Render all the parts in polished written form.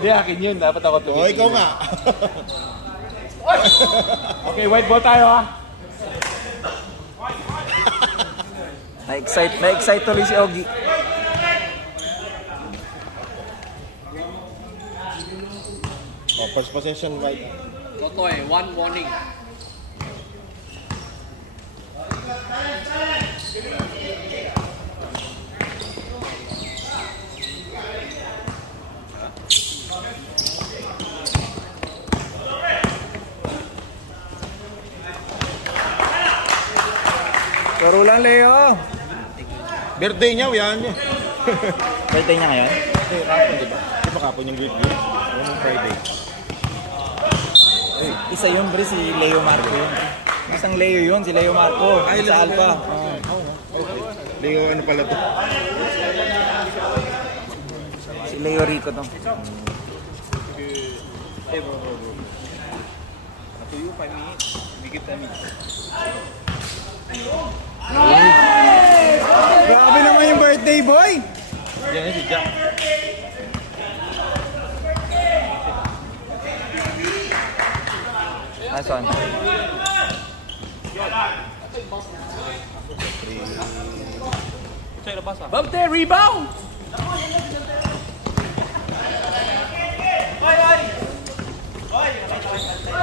Hindi, akin yun. Dapat ako tumingin. O, ikaw nga. Okay, white ball tayo ha. Na-excite tuloy si Ogie. Oh, first possession, white. Totoy, one warning. Puro lang, Leo. Birthday niya, yan niya. Birthday niya ngayon? Eh, kapon, di ba? Di ba kapon yung birthday? Yung Friday. Isa yun, bre, si Leo Marco yun. Isang Leo yun, si Leo Marco. Ay, sa Alpha. Okay. Leo, ano pala to? Si Leo Rico to. Hey bro. To you 5 minutes. We give 10 minutes. Grabe naman yung birthday boy! Yan si Jack. Nice one. Bumte, rebound!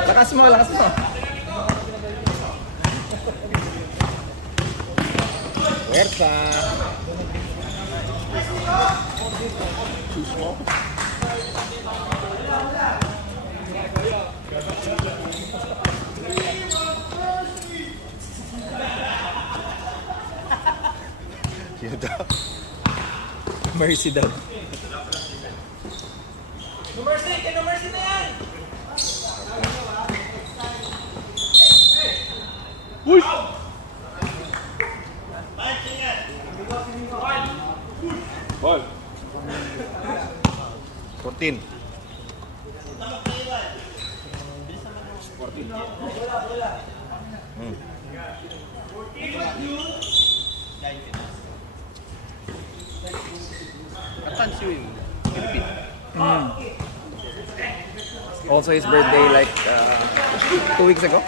Lakas mo, lakas mo. Puwersa. Yun daw. Mercy daw. No mercy na yan! Uy! Ball. 14. 14. Katan siya yung Philippines. Also his birthday like 2 weeks ago.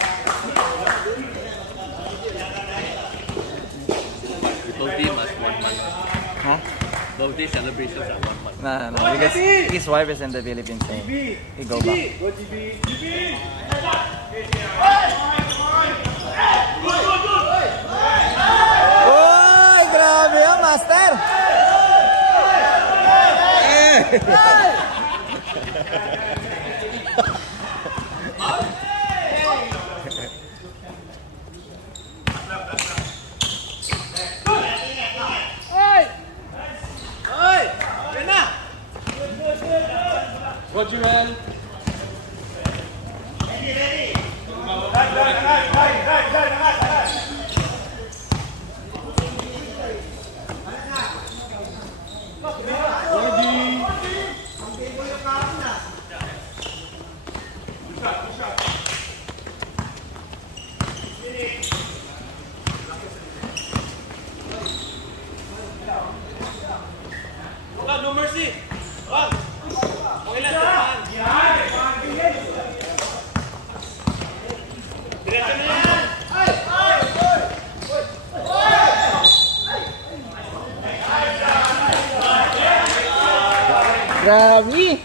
Birthday must 1 month. Huh? Birthday celebrations are 1 month. No, because his wife is in the Philippines, so he go back. Oy, grabe yan, master! Roger, man. No mercy! Grabe!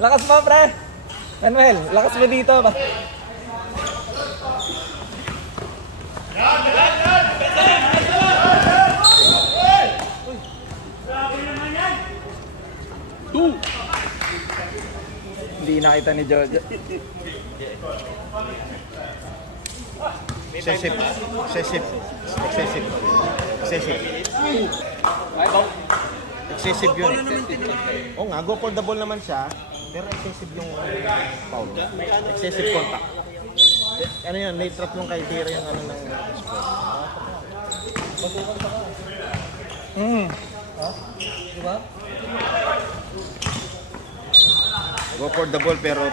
Lakas mo, pre! Manuel, lakas mo dito ba? Hindi nakita ni Jojo. Excessive. Excessive yun. Oo nga, go for the ball naman siya. Pero excessive yung foul. Excessive contact. Ano yan, late trap yung criteria yung ano ng score. Diba? Go for the ball pero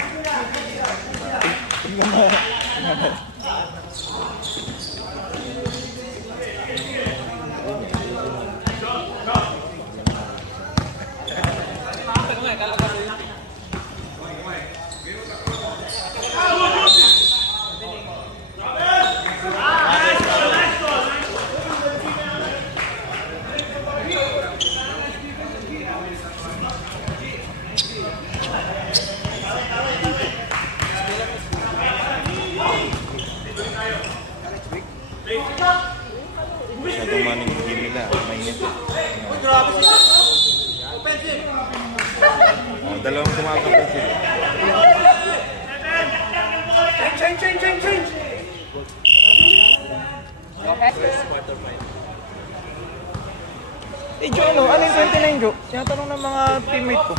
Masyadong maning game nila. Mainit. Dalawang tumakapin sila. Change. Eh, Jo, ano yung 29, Jo? Tinatanong ng mga teammate ko.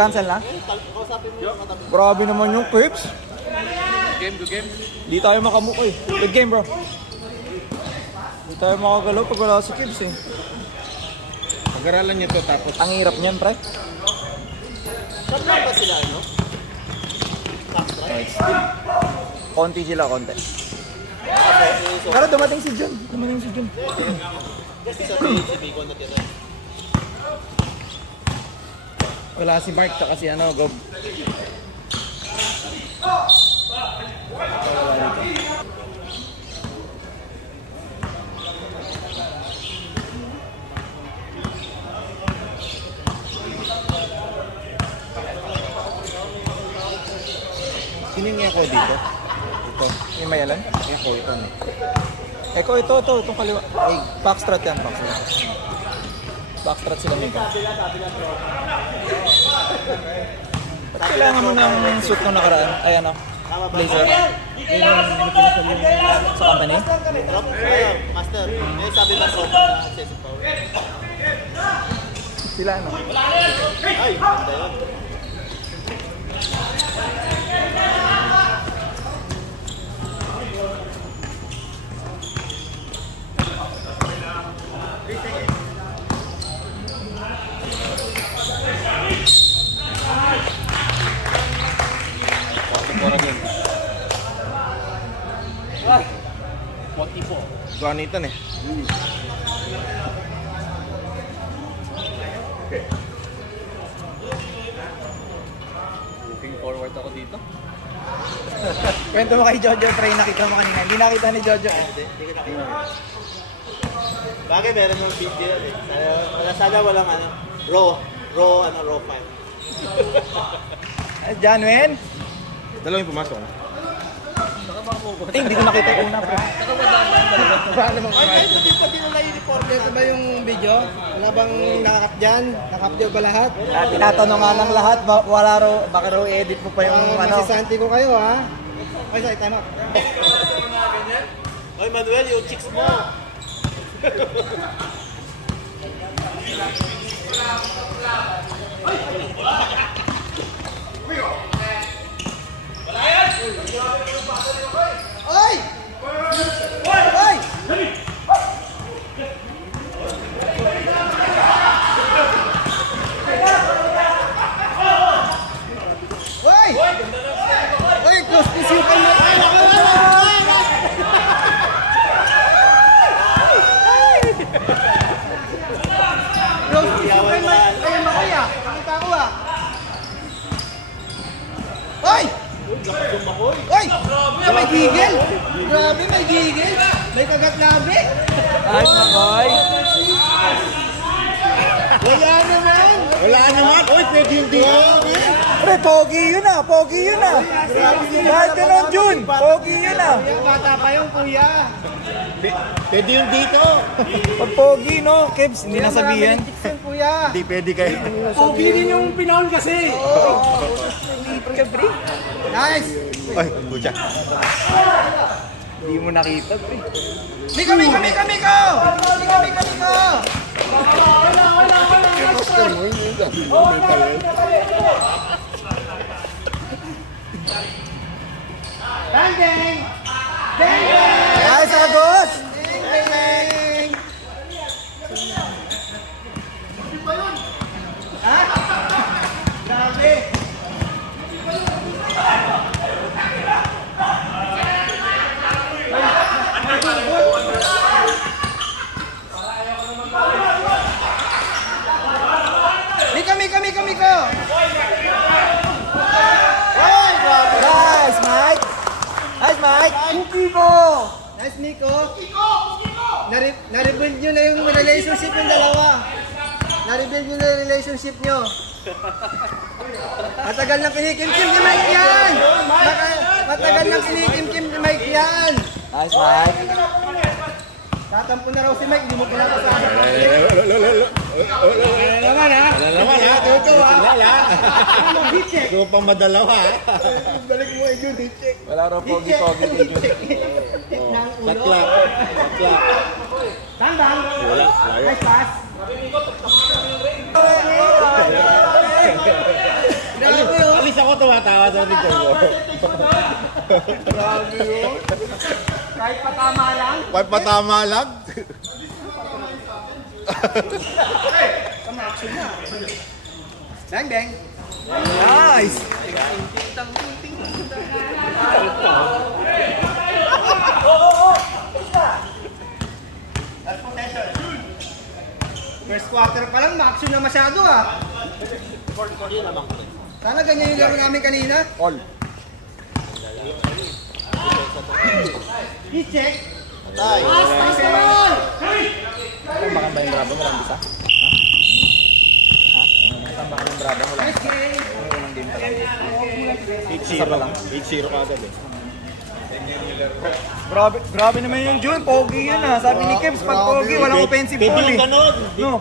Cancel na? Grabe naman yung clips. Good game. Di tayo makamukoy. Good game, bro. Di tayo makagalaw pag wala si Kibbs eh. Pag-aralan nyo to tapos. Ang hirap niyan, pre. Saan ba sila, no? Konti sila, konti. Pero dumating si Jun. Kasi sa PHB ko natira. Wala si Mark, tsaka si ano, Gob. Sino yung ako dito? Ito. Yung mayalan? Ito eh. Eko, ito, itong kaliwa. Ay, backstrat yan, backstrat. Backstrat sila nito. Ba't kailangan mo ng suit nung nakaraan? Ay, ano? Blazer. Yun yung pinasal yung sa company? Drop? Ayun, master. Eh, sabi ba drop na excessive power? Sila, ano? Ay, ganda yun. Ganitan eh. Looking forward ako dito. Kwento mo kay Jojo, pre, nakita mo kanina. Hindi nakita ni Jojo. Bagay, meron ng big deal eh. Sana walang ano, raw 5. Janwen? Dalawa yung pumasok. Hindi ko nakita yung una, pre. Ay, hindi pa din nila uniform. Ito ba yung video? Wala bang nakakap dyan? Nakapture ba lahat? Tinatanong nga ng lahat, wala raw, baka raw edit mo pa yung ano. Masisanti ko kayo, ha? Ay, sorry, time out. Oy, Manuel, yung chicks mo. Oy! Oy! Oy! Oy, close to you kayo. Close to you kayo. Ay, makaya. Nakita ko ah. Oy! Oy! May gigil! Grabe, may gigil! May kagat-labi! Ayos na, boy. Wala naman! Wala naman! Uy, pwede yung dito! Pre, pogi yun ah, pogi yun ah. Bakit ka nun, Jun? Pogi yun ah. Bata pa yung kuya! Pwede yung dito! Pag pogi, no? Kibbs, hindi nasabihan. Yung kuya! Hindi pwede kayo. Pogi din yung pinahon kasi! Ka, pre. Nice! Ay, bucha. Hindi mo nakita, pre. Miko! Dang! Ayos na, Gus! Dang! Ha? Grabe! Mike! Nico! Nice, Nico! Na-rebuild nyo na yung relationship yung dalawa. Na-rebuild nyo na yung relationship nyo. Matagal nang kinikimkim ni Mike yan! Matagal nang kinikimkim ni Mike yan! Nice, Mike. Tatampo na raw si Mike, hindi mo pinapasama. Tuto ha. Ito pang madalawa ha. Balik mo ay Judy, check. Wala raw pogi-pogi kay Jun. Saklap. Tandang! Nice pass! Grabe yun! Alis ako tumatawa sa picture ko. Grabe yun! Kahit patama lang? Kahit patama lang? Bang bang! Nice! First quarter pa lang, maction na masyado ah! Sana ganyan yung laro namin kanina. All. I-check! Tay. Tambakan ba yung brabo mo lang bisa? Ha? Tambakan yung brabo mo lang. Nice game! Unang game pa lang. 8-0 kagad eh. Grabe naman yung Jun. Pogi yun ah. Sabi ni Kebs, pag pogi, walang offensive ball eh. No.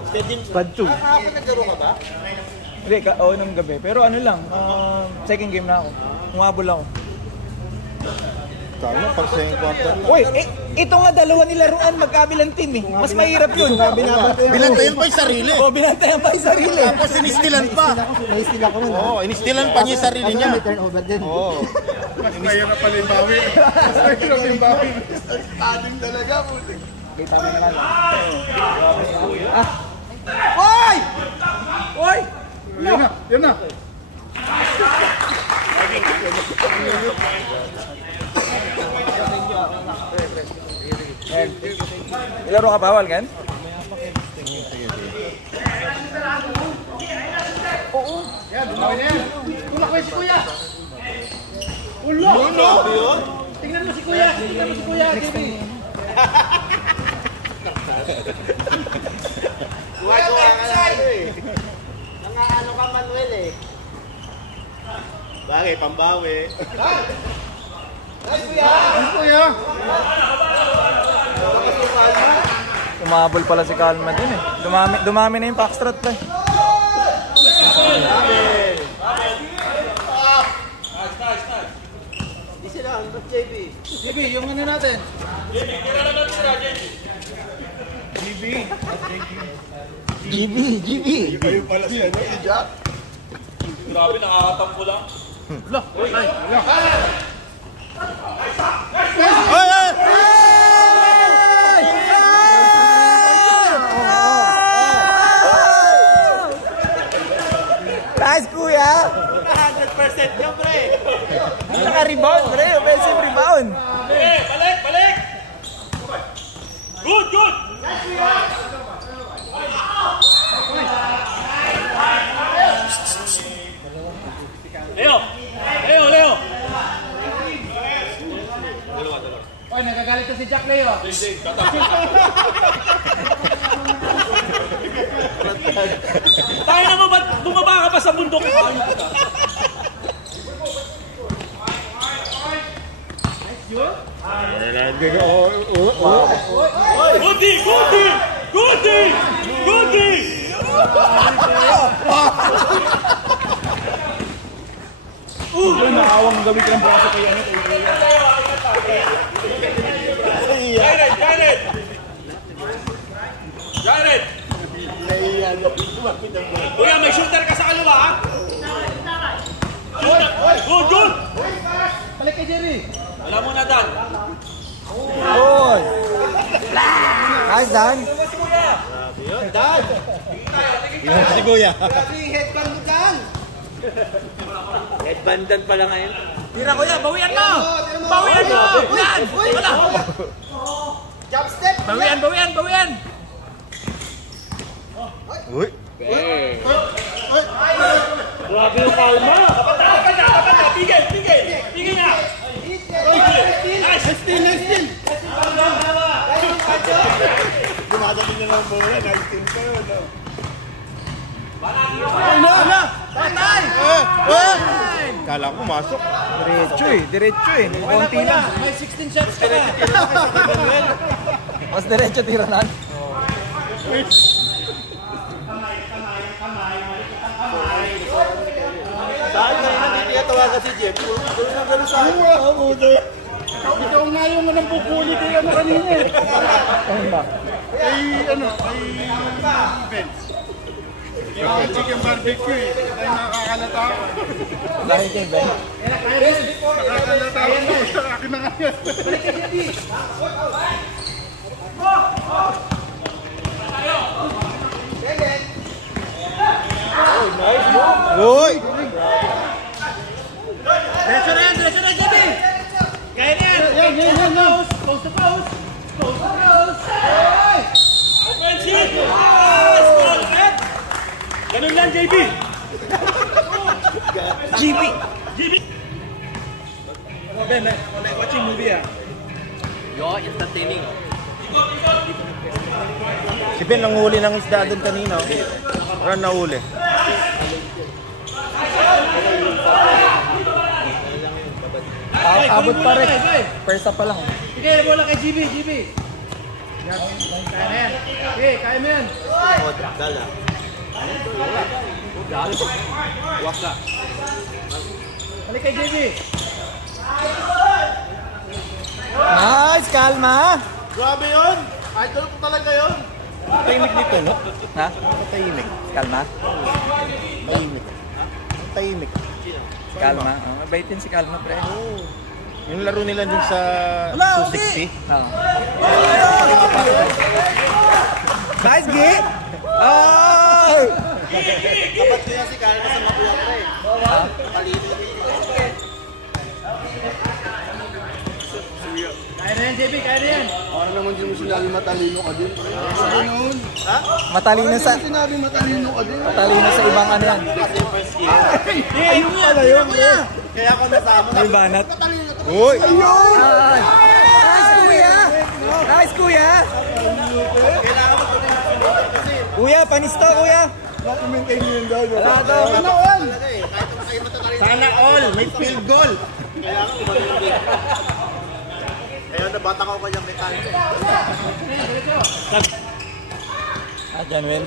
Bad 2. Kahapon naglaro ka ba? Hindi, oo ng gabi. Pero ano lang, second game na ako. Umabol ako. Tama, pag second quarter. Uy, ito nga dalawa nilaruan magkabilang team eh. Mas mahirap yun. Binantayan pa yung sarili. Oo, binantayan pa yung sarili. Tapos inistilan pa. Naistil ako nun. Oo, inistilan pa niya yung sarili niya. May turnover din. Oo. Mahirap pala yung bawi. Mahirap yung bawi. Ating talaga, puti. Kita mo na lang. Hoy! Hoy! Yan na. Ilaro ka bawal, Ken? Tulak ko si Kuya! Ulo! Tingnan mo si Kuya! Tingnan mo si Kuya! Kuha-kuha ka lang eh. Nangaano ka Manuel eh. Bagay, pambawi. Nice Kuya! Umabol pala si Kalma din eh. Dumami na yung backstrat pa eh. JB, yung ano natin? GB. Kayo pala si ano, si Jack. Grabe, nakakatampo lang. Nice, Kuya! 100% yun, pre. Naka-rebound, pre. Offensive rebound. Balik! Good! Leo! Oy, nagagalit na si Jack Leo. Tayo na mo, ba't bumaba ka pa sa bundok? Goody! Nakawang gawin ka ng braso kay ano. Jared! Kuya, may shooter ka sa kaliwa, ha? Good! Balik kay Jerry. Alam mo na, Dan. Good! Nice, Dan. Si Kuya. Grabe yung headband mo dyan. Headbandan pala ngayon. Tira, Kuya. Bawian mo! Bawian mo! Yan! Wala! Jump step. Bawian! Uy. Grabe yung kalma. Kapata! Pigil na! Nice! Kala ko masok. Diretso eh. Konti lang. May 16 shots ka na. Mas diretso tiranan. Saan ka na hindi tawagan si Jeff? Gano'n sa akin. Ikaw nga yung anong pupulit yung kanina eh. Chicken barbecue eh. Ay nakakalata ako. Dahil kay Ben. Nakakalata ako sa akin na ngayon. Uy! Diretso na, JB! Kaya na yan! Close to post! Offensive! Small head! Ganun lang, JB! GB! Ben, watching movie ah. Si Ben nanghuli ng isda doon kanina. Parang nahuli. Abot pa rin. First up pa lang. Sige, bola kay GB! Kaya na yan. Okay, kaya mo yan. Balik kay JB! Nice! Kalma! Grabe yun! Idol ko talaga yun! Tahimik nito, no? Ha? Tahimik. Kalma? Tahimik. Kalma. Oh, mabaitin si Kalma, pre. Yung laro nila dun sa 260. Oh. Nice, Gi! Oh! Dapat kaya si Kalma sa mabuha pa eh. Palito. Kaya na yan, JB! Kaya na yan! Para naman din mo sinabi matalino ka din. Ganun. Matalino sa... Sinabi matalino ka din. Matalino sa ibang ano yan. Kasi first year. Ayun pala yun, pre. Kaya ako nasama. May banat. Uy! Nice, kuya! Nice, kuya! Kuya, panista, kuya! Maintain mo yun daw. Wala daw. Sana all! May field goal! Kaya ako umalimig. Kaya nabata ko kanyang mechanic. Dyan, Will.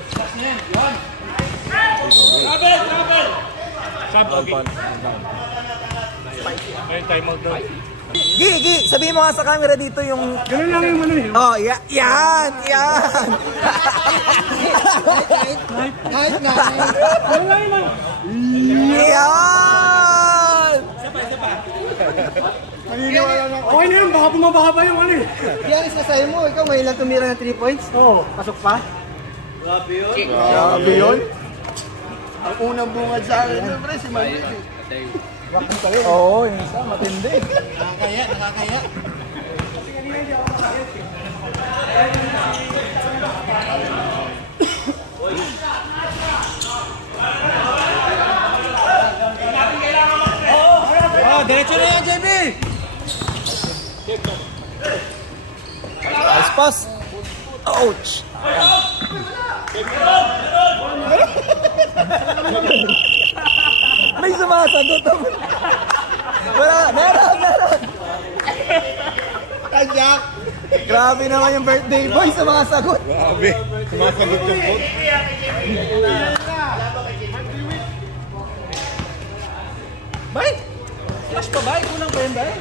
Sabog. May time out doon. Gi, sabihin mo nga sa camera dito yung... Ganun lang yung ano eh. Oh, yan! Yan! Yan! Naniniwala na. Okay na yun, baka bumaba pa yung ano eh. Yan, isasayo mo. Ikaw ngayon lang tumira ng 3 points? Oo. Pasok pa? Grabe yun. Ang unang bungad sa akin, siyempre si Malik eh. Oo, yung isa, matindi. Nakakaya. Oh, diretso na yan, JB! Nice pass. Ouch! May sumasagot. Meron! Kajak! Grabe naman yung birthday boy sa mga sagot. Grabe! Sumasagot yung coach. Bay! Flash pa, bay? Kulang pa yun, bay?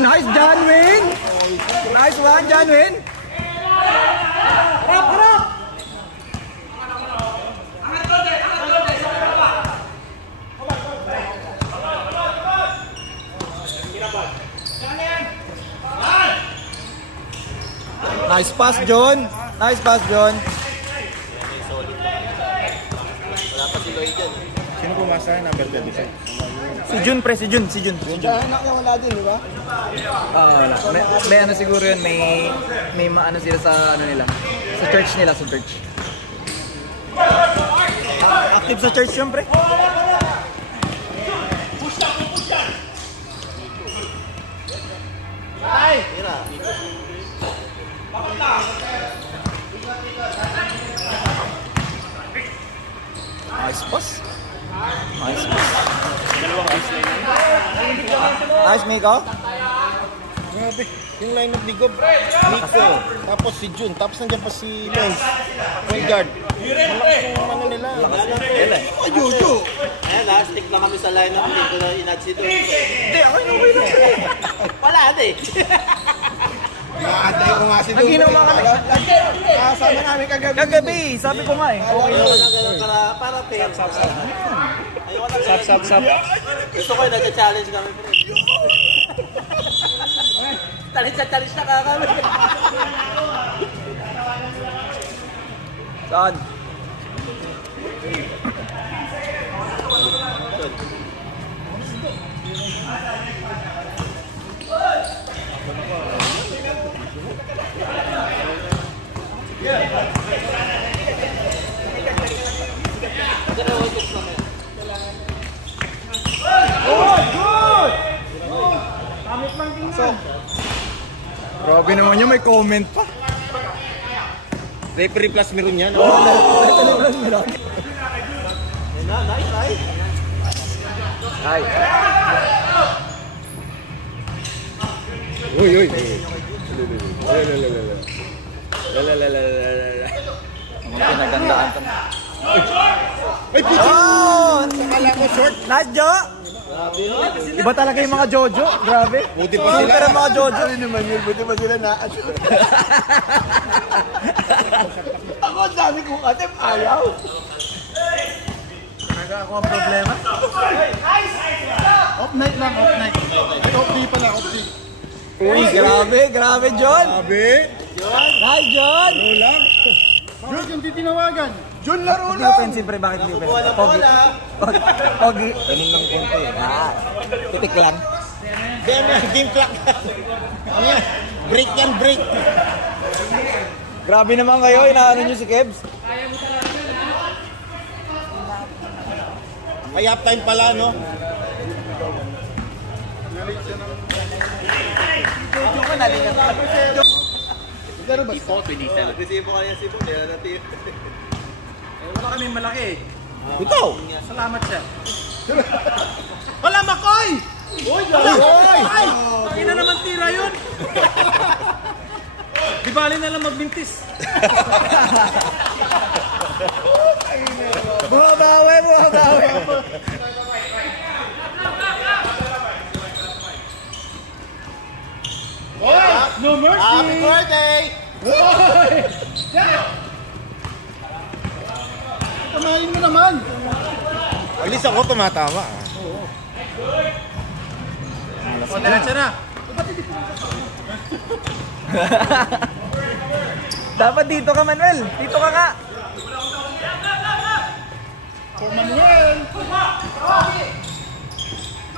Nice, John Wayne! Nice one, John Wayne! Harap! Nice pass, John! Nice pass, John! Sino pumasa? Number 25. Si Jun, pre, si Jun. Anak na wala din, di ba? Wala. May ano siguro yun, may maano sila sa ano nila. Sa church nila, sa church. Active sa church yun, pre. Nice boss. Nice boss. Nice, Miko. Grabe. Yung lineup ni Gob, Nico, tapos si Jun, tapos nandiyan pa si Lens, point guard. Malakas yung ano nila. Juju! Ayan ha, stick lang kami sa lineup dito na inad si Doon. Hindi, ako yung wala. Wala din. Maantay ko nga si Doon. Naginawa ka na. Kasama namin kagabi. Kagabi, sabi ko nga eh. Okay lang. Para fair. Sap. Gusto ko yung nag-challenge kami. Challenge na kami. Saan? Grabe naman yun, may comment pa. Referee plus meron yan. Ay. Uy. Ang pinagandaan ka. Ay, puto! Oh! Akala ko short. Nice, Jo! Iba talaga yung mga Jojo. Grabe. Buti pa sila. Pero mga Jojo. Ano naman yun? Buti pa sila na. Ako, ang dami kong atep. Ayaw. Ako ang problema. Off night lang, off night. Off day pala, off day. Uy, grabe, John. Sabi. Nice, John. Ulang. Jun, yung titinawagan. Jun, laro Hindi lang. offensive, pre. Bakit hindi offensive? Pogi. Ganun lang konti. Ah, titik lang. Game clock. Break yan, break. Grabe naman kayo. Inaano nyo si Kebs. May half time pala, no? Jojo ka, nalingat ka. Resibo ka niya si Bob. Kaya natin. Wala kami malaki. Ito. Salamat siya. Wala, Makoy! Oy! Ay na naman tira yun. Di bali na lang magbintis. Bumabawi. No mercy! Happy birthday! Tamahin mo naman! At least ako tumatama. O, diretso na. Dapat dito ka, Manuel. Dito ka nga. For Manuel!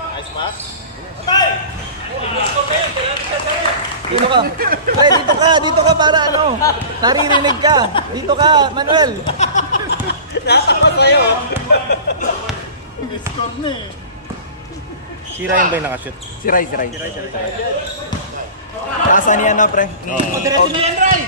Nice pass. Dito ka. Pre, dito ka para ano. Naririnig ka. Dito ka, Manuel. Natakot sa'yo. Score na eh. Si Ryan ba yung nakashoot? Si Ray. Kasa niya na, pre. Diretso na yan, Ray!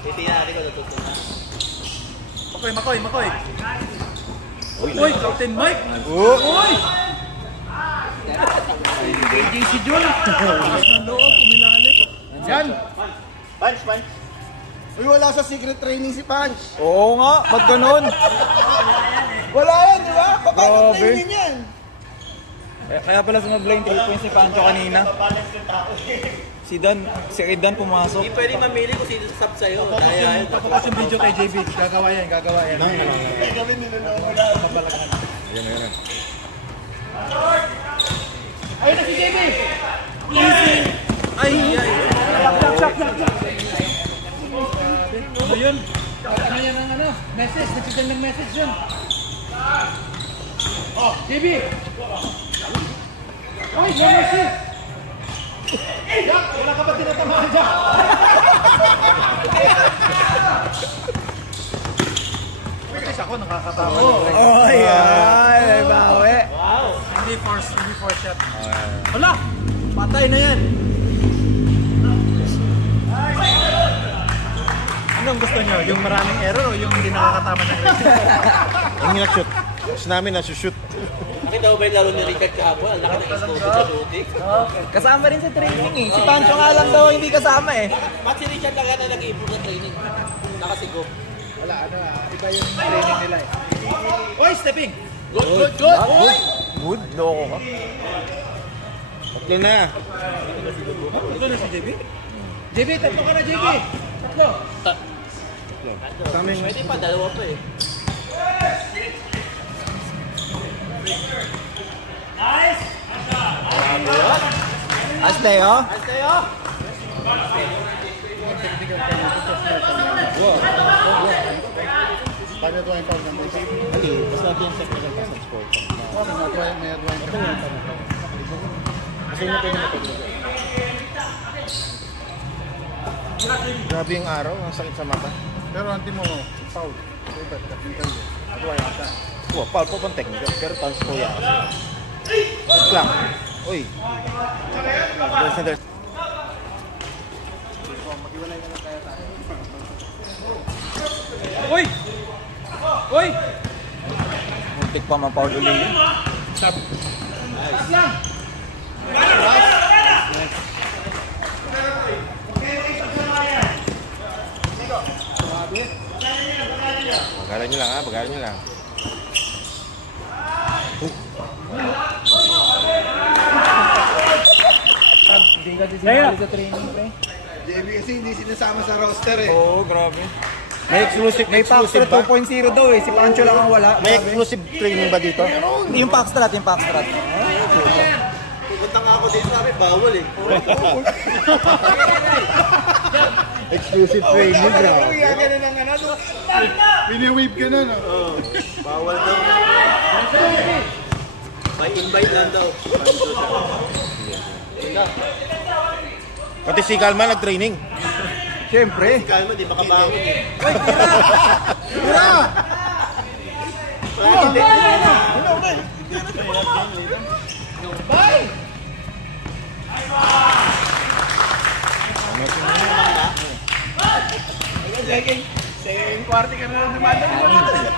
Titingnan natin kung natutunan. Makoy. Uy, Captain Mike. Oh! Si Jun. Ng loob, umilalim. Yan! Punch! Uy, wala sa secret training si Punch. Oo nga, ba't ganun? Wala yan, di ba? Paano Grabe. training yan? Kaya pala sumablay yung 3 points si Pancho kanina. Si Dan pumasok. Hindi pwede mamili kung sino sasab sa'yo. Dahil Papakas yung video kay JB. Gagawa yan. Yan. Ayun na si JB. Easy. Ay. Ano yun? Ano yan ang ano? Message. Nagsigal ng message yun. Oh, JB. Ay, no message. Wala ka ba tinatamaan dyan? Ako nakakatawa. Oh, ay, bawi. Hindi force shot. Wala! Patay na yan. Anong gusto nyo? Yung maraming error o yung hindi nakakatama ng race? Yung nag-shoot. Gusto namin nasushoot. Nakita mo ba yung laro ni Richard kahapon? Ang laki ng explosive sa shooting. Kasama rin sa training eh. Si Pancho nga lang daw hindi kasama eh. Ba't si Richard lang yan na nag-improve ng training? Nakasigo. Wala, iba yung training nila eh. Oy, stepping! Good! Good, loko ka. Tatlo na. Ito na si JB? JB, tatlo ka na JB! Tatlo! Pwede pa, dalawa pa eh. Asteo? Ali, basta natin yung technical pass ng sport. Kasi yun na pwede na. Grabe yung araw, ang sakit sa mata. Pero anti mo, foul. Technical. Foul po pang technical, pero touch po yan. Touch lang. Uy. There's Uy! Uy! Muntik pa ma-foul ulit yun. Pagalan nyo lang ha, pagalan nyo lang. Hindi ka sinali sa training, pre. JB kasi hindi sinasama sa roster eh. Oo, grabe. May exclusive, May Packstrat 2.0 daw eh. Si Pancho lang ang wala. May exclusive training ba dito? Yung Packstrat, yung Packstrat. Pupunta nga ako dito sabi, bawal eh. Exclusive training, bro. Gagana ng ano. Pini-wave ka na, no? Bawal daw. May invite lang daw. Pati si Kalma nag-training. Siyempre. Kalma, di makabangon eh. Second quarter ka na lang dumada.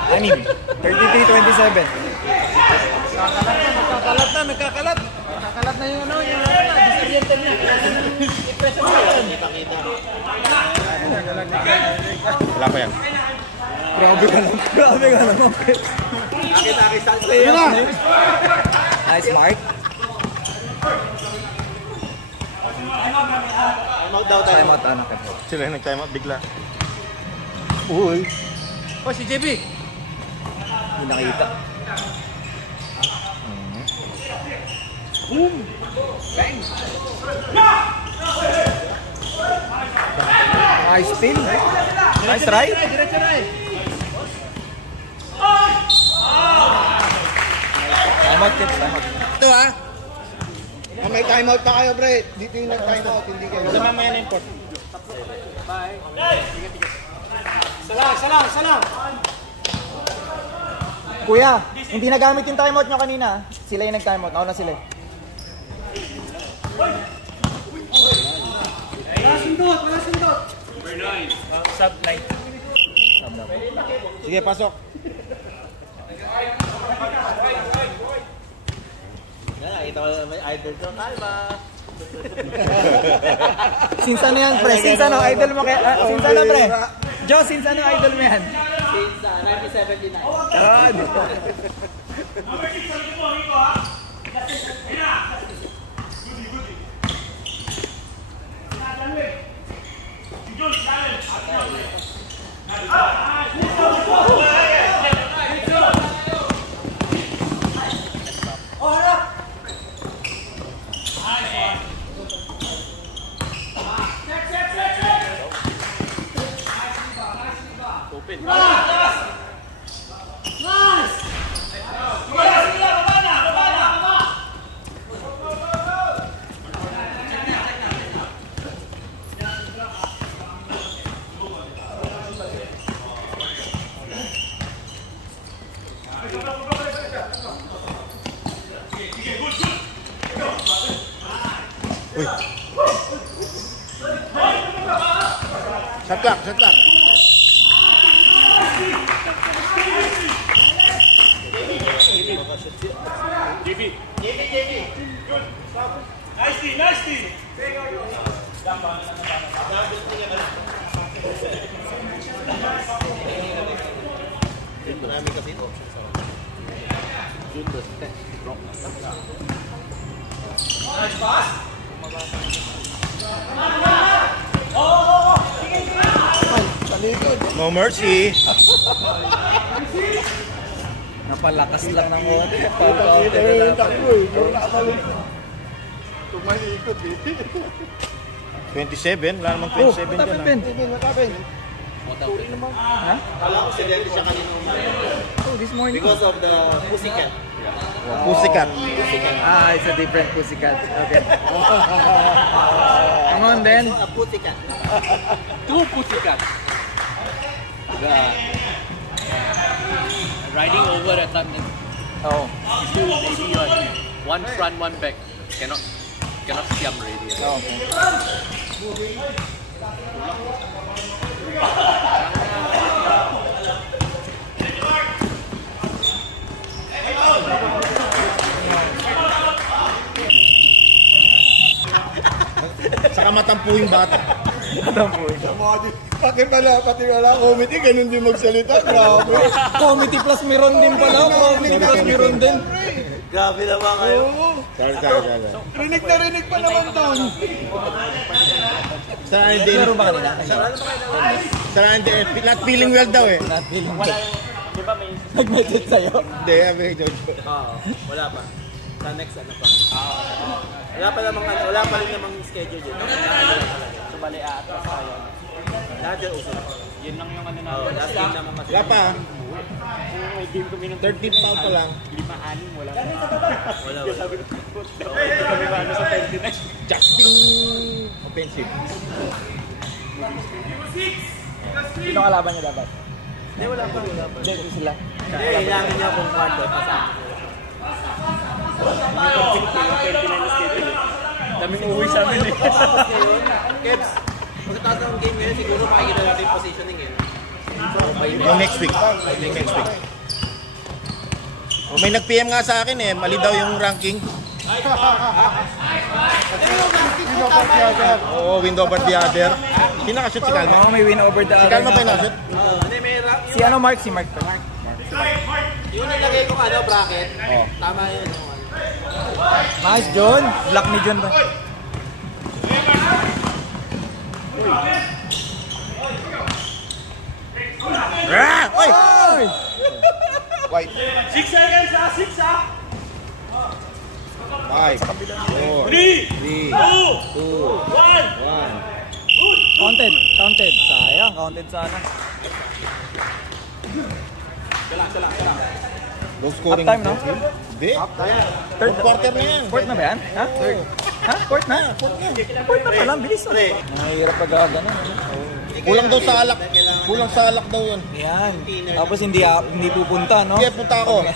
Anim. 33-27. Nagkakalat. Nagkakalat na yung ano, yung disoriented niya. I-press mo yan. Wala pa yan. Grabe ka naman. Grabe ka naman. Nakita sa Nice, Mark. Time out daw tayo. Time out, anak. Sila yung nag-time out bigla. Uy. Oh, si JB. Hindi nakita. Nice steal. Nice try. Diretso na eh. Time out, kids. Time out. Ito ha. May timeout na kayo, Bre. Dito yung nag-timeout, hindi kayo. Mamaya na import. Isa lang. Kuya, hindi nagamit yung timeout nyo kanina. Sila yung nag-timeout. Nauna sila. Wala sundot. Sub 9. Sige, pasok. Nakita ko naman yung idol ko. Kalma. Since ano yan, pre? Since ano, idol mo kaya? Since ano, pre? Joe, since ano idol mo yan? Since 1979. clock, shot clock. Marami kasi options ako. Nice pass! No mercy. Napalakas lang ng konti. Ito yung takbo eh. Wala ka pala. Tumalikot eh. 27, wala namang 27 dyan. Pen. Nakapin. Ha? Kala ko silente siya kanina. Oh, this morning. Because of the pussycat. Pussycat. Ah, it's a different pussycat. Okay. Come on then. A pussycat. Two pussycats. Riding over at time. Oh. One front, one back. Cannot scam already. Oh. Saka matampu yung bata. Pati wala committee, ganun din magsalita. Grabe. Committee plus meron din pala. Committee plus meron din. Grabe naman kayo. Sorry. Rinig na rinig pa naman doon. Saan din? Meron ba kanina? Saan din? Not feeling well daw eh. Not feeling good. Nag-message sa'yo? Hindi, sabi ni Jojo. Oo, wala pa. Sa next ano pa. Wala pa rin namang schedule dito. Bali atras tayo. Lahat yan uso. Yun lang yung ano na. Last game naman kasi. Wala pa. May game kami ng 13 pound pa lang. 5-6 wala. Wala. Sabi ko, hindi kami ano sa 29. Justing offensive. Sino kalaban niya dapat? Hindi, wala pa. Hindi sila. Hindi, hinamin niya kung quarter. Pasama. Daming uwi sa amin eh. Kebs, pagkatapos ng game ngayon, siguro makikita natin yung positioning eh. Yung next week. Oh, may nag-PM nga sa akin eh, mali daw yung ranking. Oo, win over the other. Sino nakashoot? Si Calma? Oo, may win over the Si other. Calma pa yung nakashoot? Hindi, may Si ano, Mark? Si Mark. yung nilagay ko bracket. Tama yun. Nice, John. Block ni John ba? Oy! Wait. 6 seconds ah! 6 ah! 5, 4, 3, 2, 1. Counted. Sayang, counted sana. Low scoring. Half time, no? Hindi. Third quarter na yan. Fourth na ba yan? Ha? Third. Ha? Fourth na? Fourth na pala, bilis oh. Mahirap pag-aga na. Kulang daw sa alak. Kulang sa alak daw yun. Yan. Tapos hindi pupunta, no? Sige, punta ako.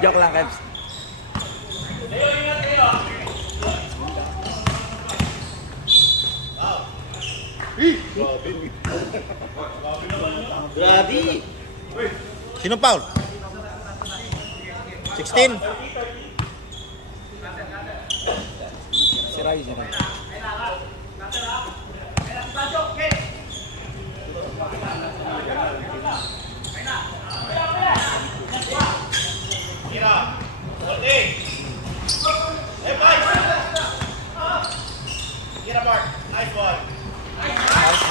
Joke lang, Kebs. Grabe! Sino foul? 16. Si Rai.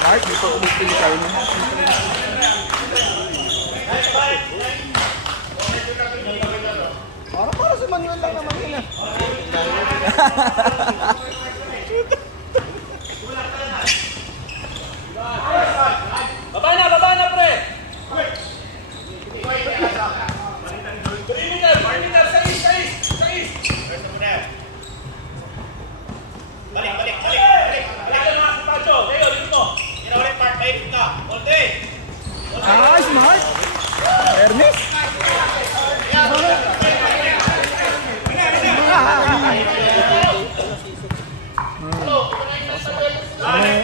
Mark, dito umipili kayo niya. Para sa Manuel lang naman yun ah. Baba na pre! Nice, Mark! Ernest!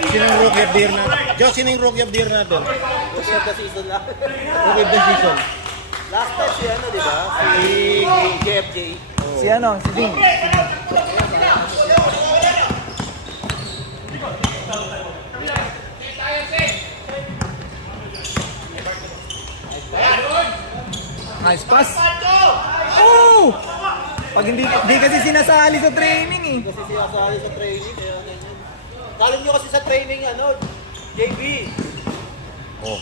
Sino yung rookie of the year natin? Joe, sino yung rookie of the year natin? Push of the season lang. Rookie of the season. Last time si ano, di ba? Si JFJ. Si ano, si Ding. Nice pass. Oh! Pag hindi kasi sinasali sa training eh. Kasi sinasali sa training. Kaya ganyan. Kalim nyo kasi sa training, ano, JB. Oh.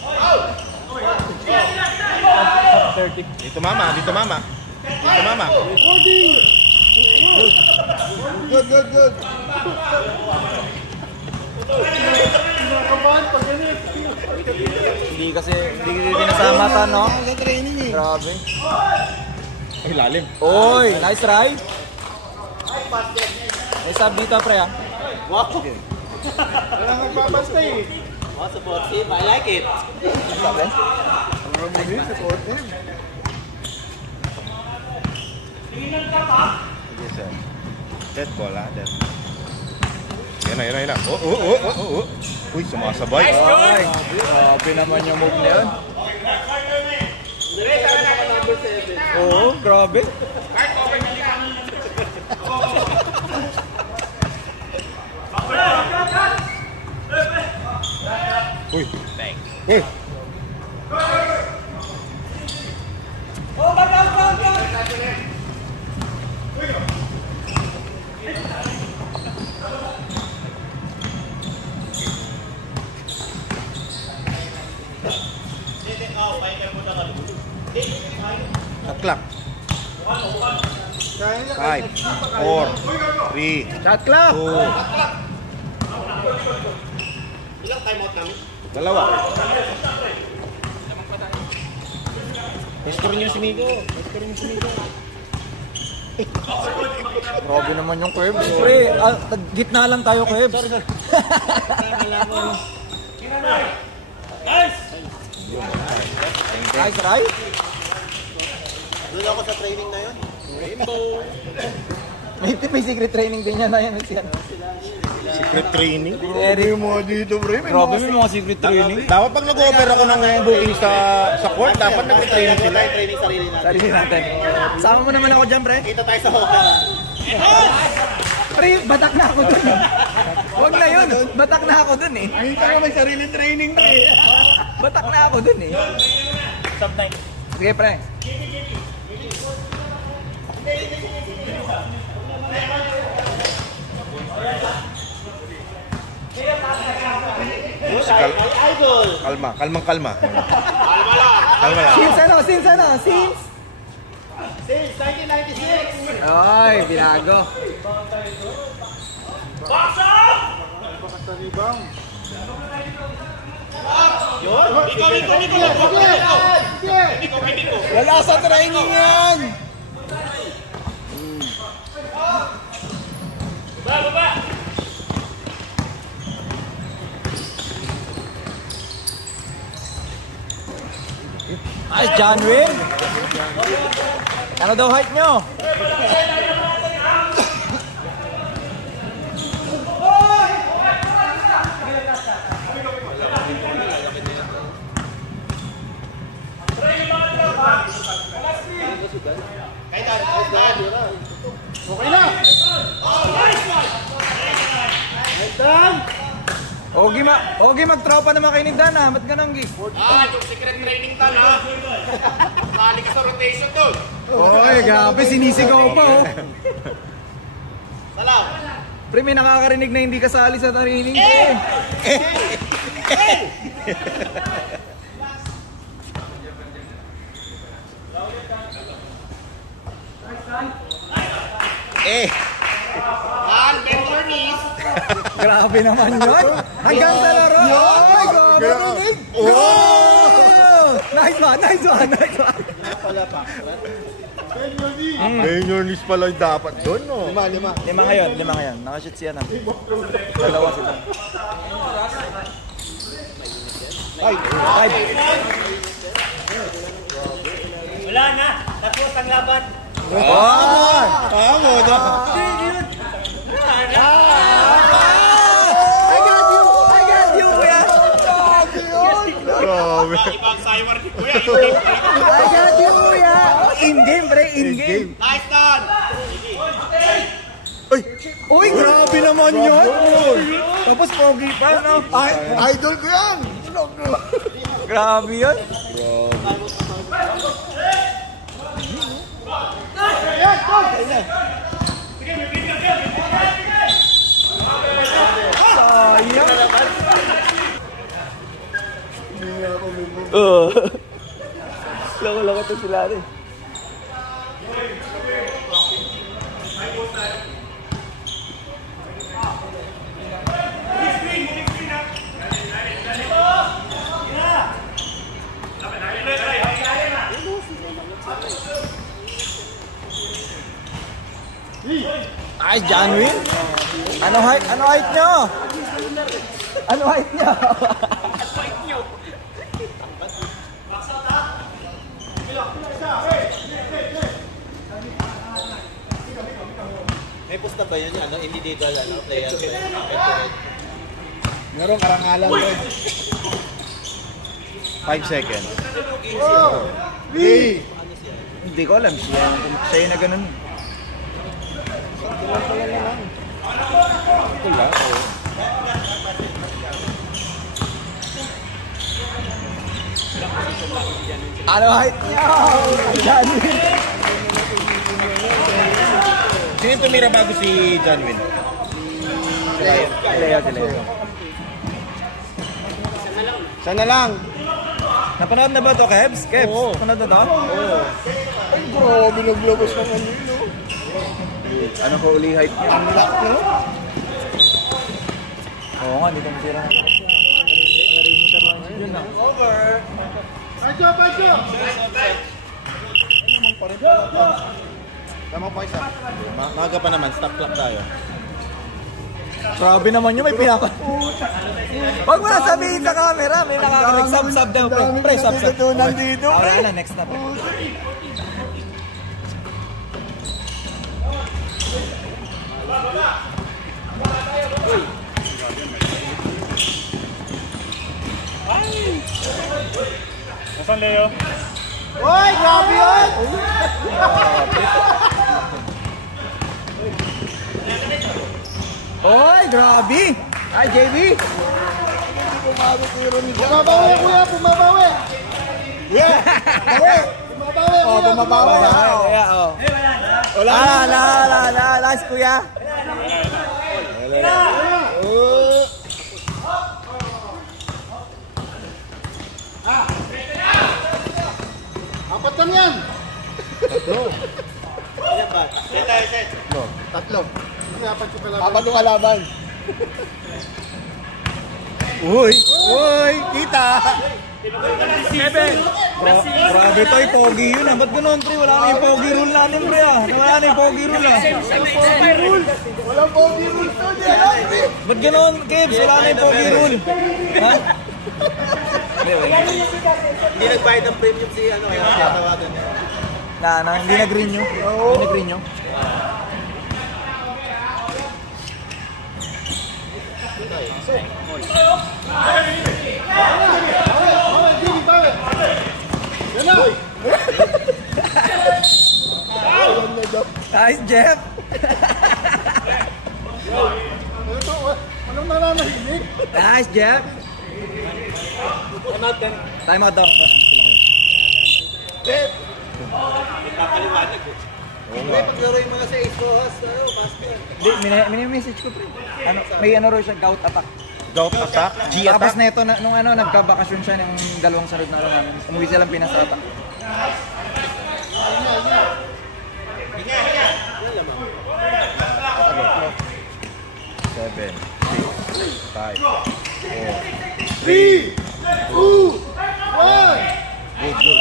30. Dito mama, dito mama. Dito mama. Good, good, good. Hindi kasi pinasama ta, no? Sa training eh. Grabe. Ay, lalim. Oy, nice try. Nice sub dito, pre, ah. Wow. Walang magbabantay eh. Wow, supportive. I like it. Yes, sir. Dead ball, ah. Dead. Yan na. Oh. Uy, sumasabay. Ay, grabe naman yung move na yun. Number 7. Oo, grabe. Uy. Uy. Clock. 5, 4, 3, Shot clock. 2. Ilang timeout namin? Dalawa. History niyo si Migo. Grabe naman yung curve. Pre, gitna lang tayo, curve. Nice, right? Doon ako sa training na yun. Rainbow. May secret training din yan na yan. Secret training. Eric. Mga dito, bro. Grabe, may mga secret training. Dapat pag nag-offer ako ng booking sa court, dapat nag-training sila. Training sarili natin. Sarili natin. Sama mo naman ako dyan, pre. Kita tayo sa hotel. Pre, batak na ako dun. Huwag na yun. Batak na ako dun eh. Ay, ka may sarili training na eh. Batak na ako dun eh. Sub 9. Sige, pre. Musical. Idol. Kalma. Kalma lang. Since ano? Since? Since 1996. Ay, binago. Yun. Ikaw. Wala sa training yan! Ay, John Wayne! Ano daw height nyo? Okay na. Ogi, magtropa naman kayo ni Dan ha. Ba't ganang gi? Yung secret training ta na. Kali ka sa rotation to. Oy, grabe, sinisigaw pa oh. Salam. Pre, may nakakarinig na hindi kasali sa training. And bend your knees. Grabe naman yun. Hanggang sa laro. Oh my God. Marinig. Oh! Nice one. Main your knees pala yung dapat doon, no? Lima. Lima ngayon. Nakashoot siya na. Dalawa sila. Five. Wala na. Tapos ang laban. Oh! Tama, dapat. I got you! Grabe. Ibang saywar ni Kuya. Agad yung kuya. In-game, pre. In-game. Nice done! Uy, grabe naman yun. Tapos pogi pa, no? Idol ko yan. Grabe yun. Lako-lako to sila rin. Ay, Janwin? Ano height nyo? Ano height nyo? May post na ba yun? Ano, individual, ano, player? Meron karangalan ko. 5 seconds. Hindi ko alam siya. Siya yung na ganun. Ano height niya? Janwin. Sino yung tumira bago si Janwin? Leo. Sana lang. Napanood na ba ito, Kebs? Oo. Napanood na ito? Oo. Ay, grabe naglabas ng ano yun, no? Ano ko uli height niya? Ang lock, no? Oo nga, hindi ko masira. Perimeter lang yun na. Tama pa isa. Maga pa naman, stop clock tayo. Grabe naman yun, may pinaka. Huwag mo na sabihin sa camera, may nakakalig. Sub daw, pre. Pre, sub. Nandito, Wala na, next na, pre. Nasaan Leo? Hoy, grabe yun! Oy, grabe! Ay, JB! Bumabawi, kuya, bumabawi! Yeah! Bawi! Bumabawi, Oh, kuya, bumabawi. Kaya, oh. Last, kuya. Apat lang yan! Tatlo. May apat yung kalaban. Apat yung kalaban. Uy, kita! Grabe to, yung pogi yun. Ba't ganun, pre? Wala na yung pogi rule natin, pre. Wala na yung pogi rule, Walang bogey rules to, Jay! Ba't ganun, Kebs? Wala na yung pogi rule. Ha? Hindi nagbayad ng premium si, ano, kaya tatawagan niya. Hindi nag-green nyo? Hindi nag-green nyo? Nice, Jeff! Anong nananahimik? Nice, Jeff! Time out daw. May paglaro yung mga sa Ace Rojas, master. Hindi, mini-message ko, pre. Ano, may ano ro siya, gout attack. Gout attack? G Tapos attack? na ito, nung ano, nagkabakasyon siya ng dalawang sunod na ano namin. Umuwi silang Pinas sa attack. Seven, 6, 5, 4, 3, 2, 1! good.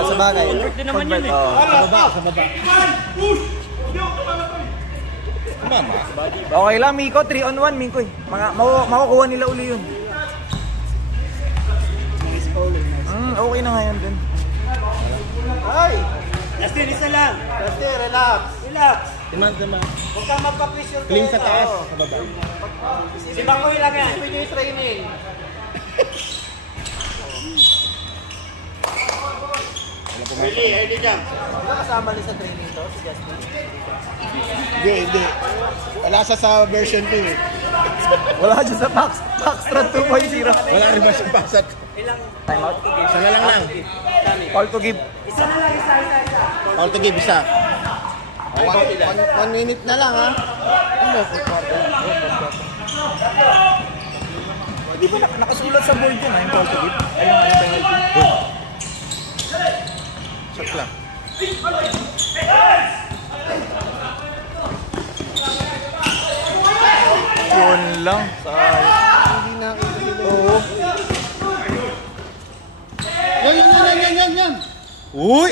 Sa bagay. Convert naman yun eh. Sa baba. Okay lang, Miko. 3-on-1, Miko. Makukuha nila uli yun. Okay na ngayon din. Justin, isa lang. Justin, relax. Relax. Timan. Huwag kang magpa-pressure. Clean sa taas. Sa baba. Si Bakoy lang yan. Isipin niyo yung training. Early jump. Hindi ba kasama niya sa training to, si Justin? Hindi. Wala sa version 2 eh. Wala siya sa Backstrat 2.0. Wala rin ba siyang pasat? Time out. Isa na lang. Call to give. Isa na lang, isa. All to give isa. 1 minute na lang ha. Ano? Di ba nakasulat sa board yun, yung call to give? Ay, yung penalty. Shot lang. Yun lang. Hindi na Oo. Yan. Uy!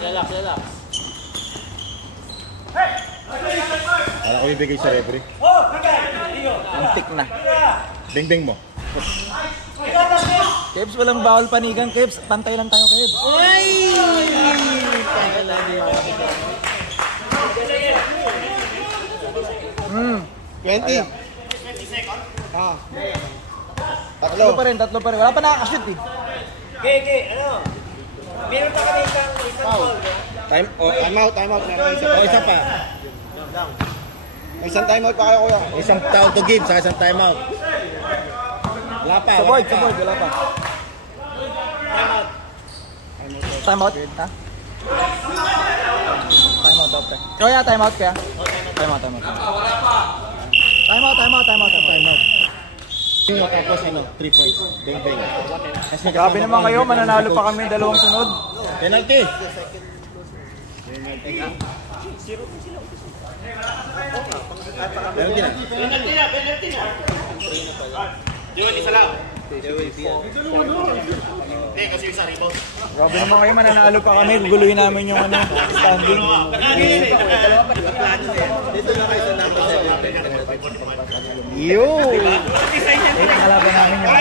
Relax. Kala ko ibigay sa referee. Antik na. Bing mo. Kebs, walang bawal panigang, Kebs. Pantay lang tayo, Kebs. Hmm. 20. Ah. Tatlo pa rin. Wala pa nakakashoot eh. Meron pa kami isang ball. Time Time out. Meron isa pa. May isang time out pa kayo, kuya. Isang foul to give sa isang timeout. Wala pa. Sa board, wala pa. Time out. Ha? Time out daw, pre. Kaya, time out kaya? Time out. Tapos 3 points. Bing. Grabe naman kayo, mananalo pa kami dalawang sunod. Penalty. Penalty na. Grabe naman kayo, mananalo pa kami. Guguluhin namin yung standing. Dito na kayo sa number 7. Yo! Kalaban namin yung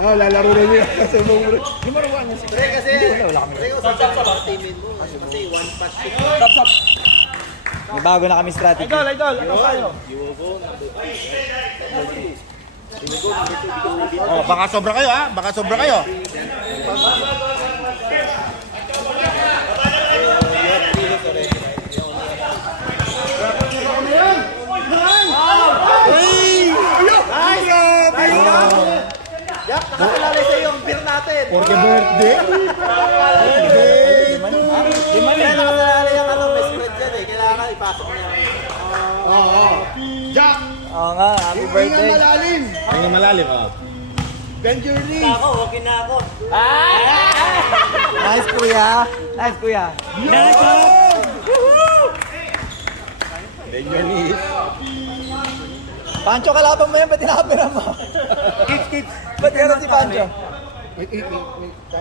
Lalaro na niya. Kasubong bro. Pre, kasi sa teamin mo. Kasi one pass to Stop. May bago na kami strategy. Idol. Ano tayo? Oh, baka sobra kayo ha. Jack, nakakilala sa'yo yung beer natin. Porque birthday. Kaya nakakilala yung best friend dyan eh. Kailangan ipasok niya. Jack! Oo nga, happy birthday. Malalim. Ay, malalim oh. Bend your knees. Okay na ako. Nice, kuya. Bend your knees. Pancho, kalaban mo yan, ba't tinapira mo? Kids. Ba't gano'n si Pancho? Wait. Time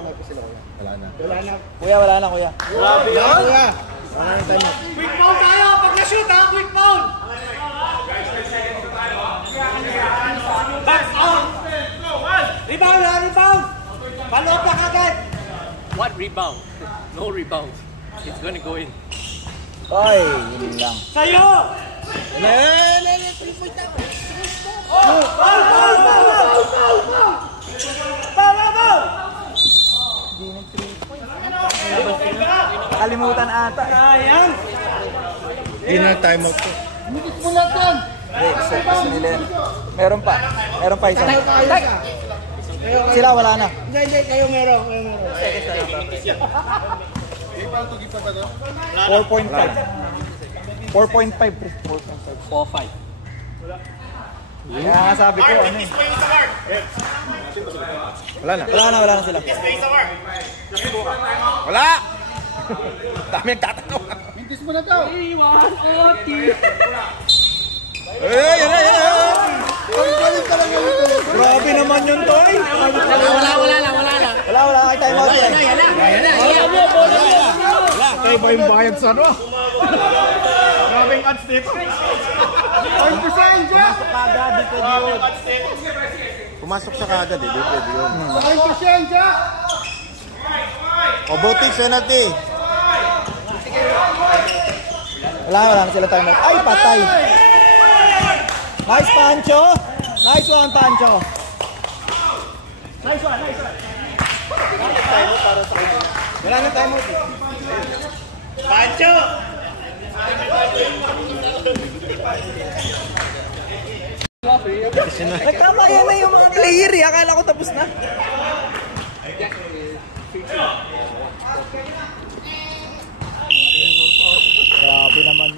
out pa sila, kuya. Wala na. Kuya, wala na, kuya. Grabe Yan, yan. kuya. Wala na time out. Quick foul tayo! Pag na-shoot ha! Quick foul! Back out! Rebound! Follow up na kagad! What rebound? No rebound. It's gonna go in. Ay, yun lang. Sa'yo! Kalimutan ata. Sayang! Hindi na time out to. Hindi, gusto nila yan. Meron pa isa. Sila wala na. Hindi, kayo meron. 4.5. 4.5. 4-5. Kaya nga sabi ko, ano eh. Wala na. Wala na sila. Wala! Dami nagtatanong. Mintis mo na to. Yan na. Galing talaga ito. Grabe naman yun, Toy. Wala. Ay, time out yan. Kayo ba yung bayad sa ano? Grabing ads dito. 5% dyan. Kagad. Hindi pwede yun. Pumasok siya kaagad eh. Hindi pwede yun. Thank you, Shen, Jack! O, Botik, penalty. Wala na sila timer. Ay, patay! Nice, Pancho! Nice one, Pancho! Nice one. Wala na tayo mo. Pancho! Nagkamayan na yung mga player eh. Akala ko tapos na. Grabe naman